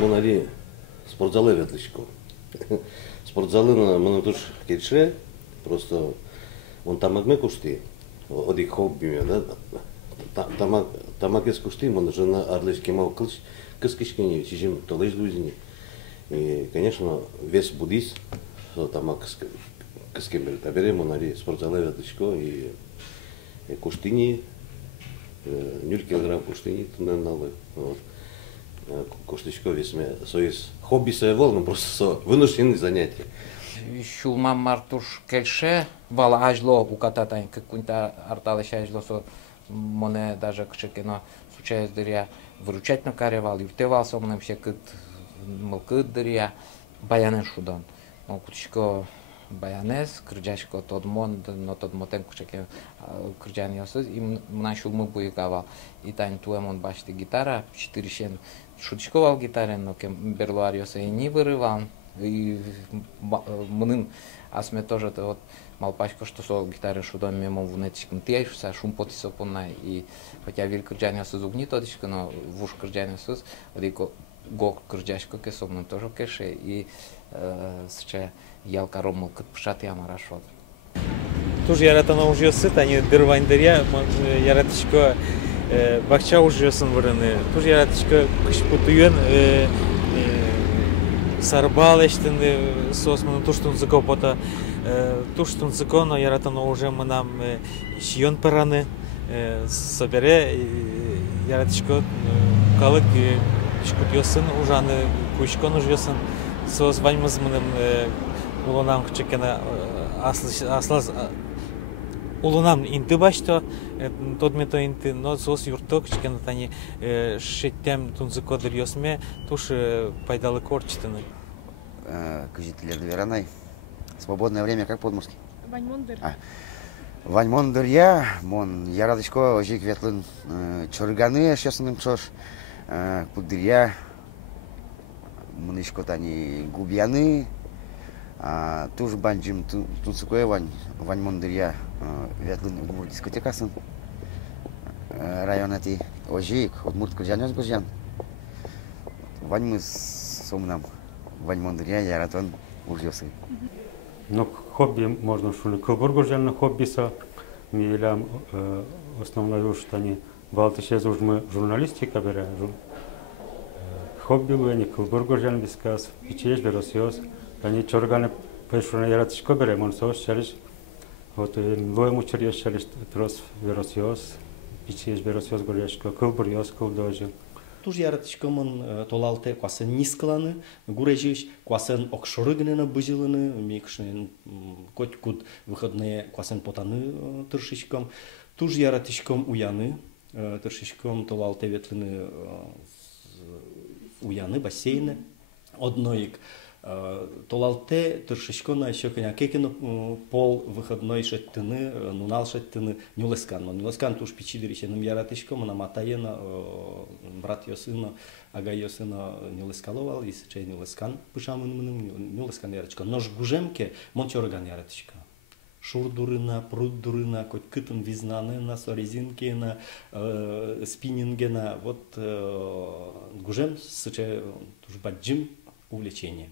Монари спортзалы ветличко. Спортзалы на монотуш кельше, просто он тамагме кушти, одик хобби, да, тамагес кушти, он жена арлешки мал кылч, кыскишкини, чижим толыш лузини. И, конечно, вес буддист, тамаг кыскембер табере, монари спортзалы ветличко и куштини, 0 килограмм куштини, тунналы, вот. Коштичко весьме союз хобби соевол, но просто со вынужденные занятия. Шулмам мартуш кельше вала ажло укататань какунта арталыш ажло со моне даже кшекено случайно дыря выручать на каревал юртевал сомнам все кыт мылкыт дыря баянен шудан. Он кучко баянес крыжашко тодмон но тодмотен кшеке крыжан ясыз и мна шулмы буйгавал и тань туемон башти гитара 4 шен шутичковал гитарен но кем берлуариоса и не вырывал. И мынын асме тоже вот малпачко что со гитары шудом мемо в нетичком тиеш са шум потисо понай и хотя вил крджаня с зугни тодичко но вуш крджаня с одико го крджашко ке собно тоже кеше и сче ялка ромол кыт пшат ямарашот. Туж яратана ужьосы тани дырвандыря яратышко бакча ужьосын вырыны туж яратышко кышпутуен сарбал эштен сосман туштун закопота туштун закона яратана уже манам шион параны собере яратышко калык шкутьосын ужаны кучкон ужьосын сос ваньмызмыным улунам кчекена аслаз улунам инты башто тот мето инты но сос юрток кчекена тани шеттем тунзыко дырьосме туш пайдалы корчтыны. Житель Веранай. Свободное время как подморский? Ваньмондыр. Ваньмондыр я, мон ярадышко ожик ветлын чорганы шесным чош кудыря мунышко тани губьяны туж банджим тунцукое ваньмондыр я ветлын дискотекасын районати ожик удмурт кыржанёс божян ваньмыз сомнам ваньмондыря яратон ужьосы. Но хобби можно шули кылбургуржан хоббиса милям основной уж тани валтышез уж мы журналистика бере хобби мы не кылбургуржан бискас ичеш беросиос тани чорганы пешуна яратышко бере монсос шалиш вот лоем учерьеш шалиш трос беросиос ичеш беросиос горяшко кылбурьос кылдожи. Туж яратышкомын толалте квасын нискаланы, гурежиш квасын окшорыгнена бызиланы, микшнен котькут выходные квасын потаны тыршичком. Туж яратышком уяны, тыршичком толалте ветлыны уяны, бассейны. Одноик толалте тыршичкона еще коня кекин пол выходной шеттыны, нунал шеттыны нюлескан. Нюлескан туж пичидырищеным яратышком, на матаена брат йосына, ага йосына нюлескаловал, и сече нюлескан пышамын нюлескан яратышка. Нож гужемке мончорган яратышка. Шурдурына, пруддурына, коть кытын визнанына, сорезинкена, спиннингена. Вот гужем сече туж баджим увлечение.